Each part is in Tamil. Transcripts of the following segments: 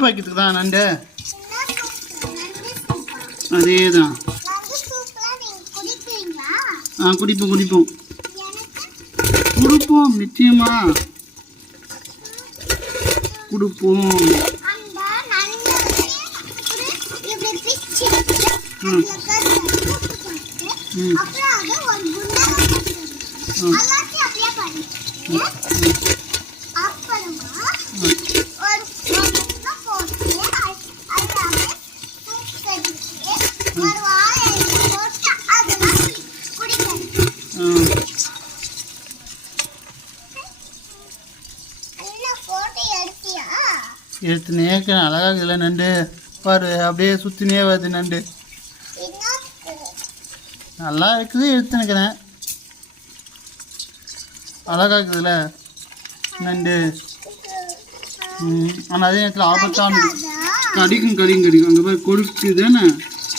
சூப் வைக்கிறதுக்கு தான் நண்டு. அதே தான். குடிப்போம் கொடுப்போம், நிச்சயமா கொடுப்போம். எடுத்துனே அழகா இருக்குல்ல நண்டு பாரு, அப்படியே சுத்தினே வருது நண்டு. நல்லா இருக்குது, எடுத்துனுக்கிறேன். அழகா இருக்குதுல்ல நண்டு. ஆனால் அதே நேரத்தில் ஆபத்தானது. கடிக்கும் அங்கே போய் கொடுக்கு தானே.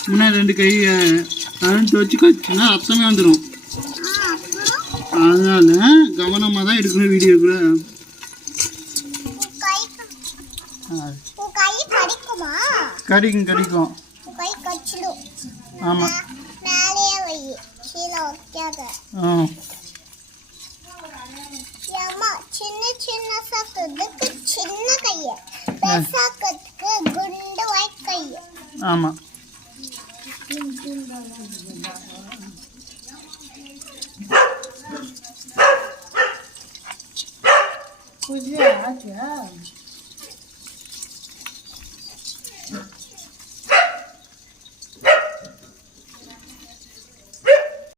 முன்னாடி 2 கையை அழுத்து வச்சு கடிச்சுன்னா ரத்தமே வந்துடும். அதனால கவனமாக தான் எடுக்கணும் வீடியோ கூட. கடிக்கும். ஆமாம். ஆமாம்.